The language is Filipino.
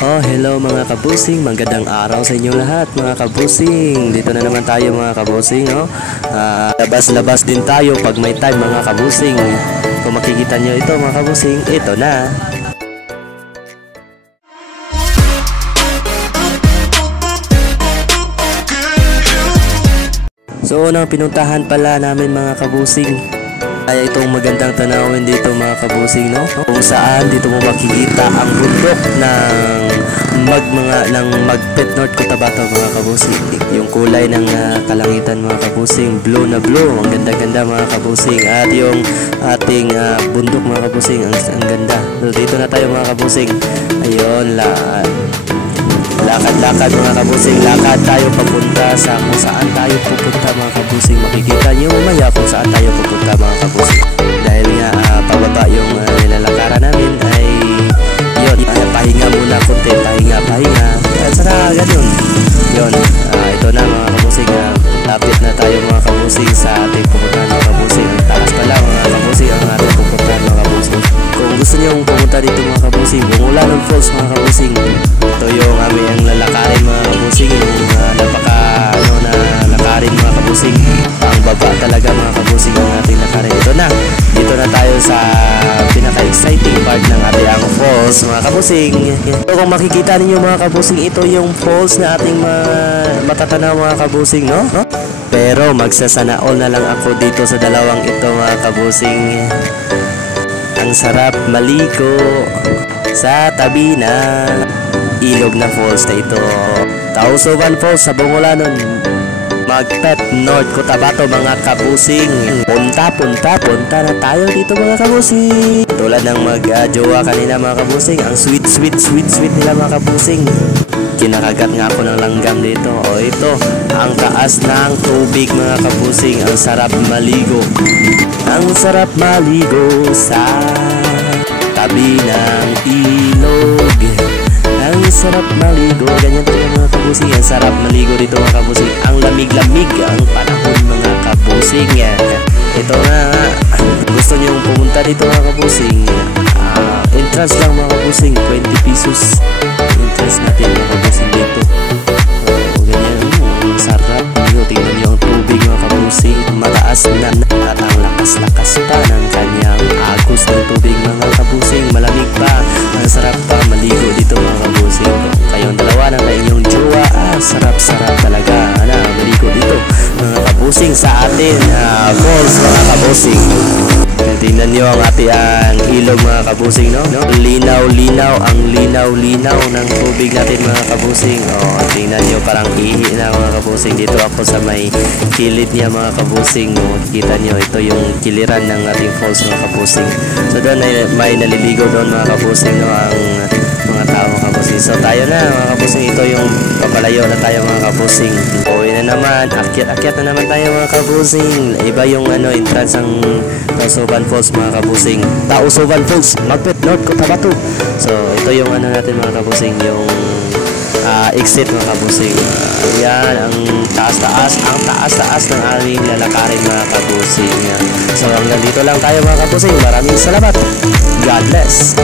Oh, hello mga kabusing, magandang araw sa inyong lahat mga kabusing. Dito na naman tayo mga kabusing, no? Labas-labas din tayo pag may time mga kabusing. Kung makikita nyo ito mga kabusing, ito na. So, unang pinuntahan pala namin mga kabusing ay itong magandang tanawin dito mga kabusing, no? Kung saan dito mo makikita ang bundok ng Magpet North Cotabato mga kabusing. Yung kulay ng kalangitan mga kabusing, blue na blue, ang ganda-ganda mga kabusing. At yung ating bundok mga kabusing, ang ganda. So, dito na tayo mga kabusing. Ayun, lakad-lakad mga kabusing, lakad tayo papunta sa kung saan tayo pupunta mga kabusing. Makikita nyo mamaya kung saan tayo pupunta mga kabusing. Dahil nga pababa yung nilalakaran namin ay yun, pahinga muna konti, pahinga at saka ganun yun. Ito na mga kabusing, lapit na tayo mga kabusing sa ating pupuntahan mga kabusing. Ang taas pala mga kabusing ang ating pupuntahan mga kabusing. Kung gusto nyo pumunta dito mga kabusing, Bungulalon Falls mga kabusing, ito yung aming lalakarin mga kabusing. Yung na lakarin mga kabusing, ang baba talaga mga kabusing ang ating lakarin. Dito na tayo sa pinaka-exciting part ng ating falls mga kabusing. So, kung makikita ninyo mga kabusing, ito yung falls na ating matatanaw mga kabusing, no? Pero magsasanaol na lang ako dito sa dalawang ito mga kabusing. Ang sarap maligo sa tabi na ilog na falls na ito. Tausuban Falls sa Bungulalon, Magpet North Cotabato mga kabusing. Punta na tayo dito mga kabusing. Tulad ng mag-jowa kanina mga kabusing, ang sweet nila mga kabusing. Kinakagat nga ako ng langgam dito. O ito, ang taas ng tubig mga kabusing. Ang sarap maligo. Ang sarap maligo sa tabi ng ilog. Ang sarap maligo. Ganyan tayo mga kabusing. Ang sarap maligo dito mga kabusing. Ang lamig-lamig ang panahon mga kabusing. Ito na, gusto nyo pumunta dito mga kabusing, entrance lang mga kabusing, 20 pesos entrance natin mga kabusing dito. Ganyan, ang sarap. Tingnan nyo ang tubig mga kabusing, mataas na at ang lakas-lakas pa ng kanyang agos ng tubig mga kabusing. Malamig pa, ang sarap pa maligo dito mga kabusing. Kung kayong dalawa na inyong jowa, sarap-sarap talaga na maligo dito mga kabusing sa atin falls mga kabusing. Tingnan nyo ang ating ilog mga kabusing, no? Linaw-linaw, ang linaw-linaw ng tubig natin mga kabusing. Tingnan nyo, parang ihi na mga kabusing. Dito ako sa may kilid niya mga kabusing. Kita nyo, ito yung kiliran ng ating falls mga kabusing. So doon may naliligo doon mga kabusing, no? Ang mga tao mga kabusing. So tayo na mga kabusing, ito yung papalayo na tayo mga kabusing. Uwi na naman, akyat na naman tayo mga kabusing. Iba yung entrance ang Tausuban Falls mga kabusing. Tausuban Falls, Magpet North Cotabato. So ito yung natin mga kabusing, yung exit mga kabusing. Yan ang taas ng aming lalakarin mga kabusing. So hanggang dito lang tayo mga kabusing. Maraming salamat. God bless.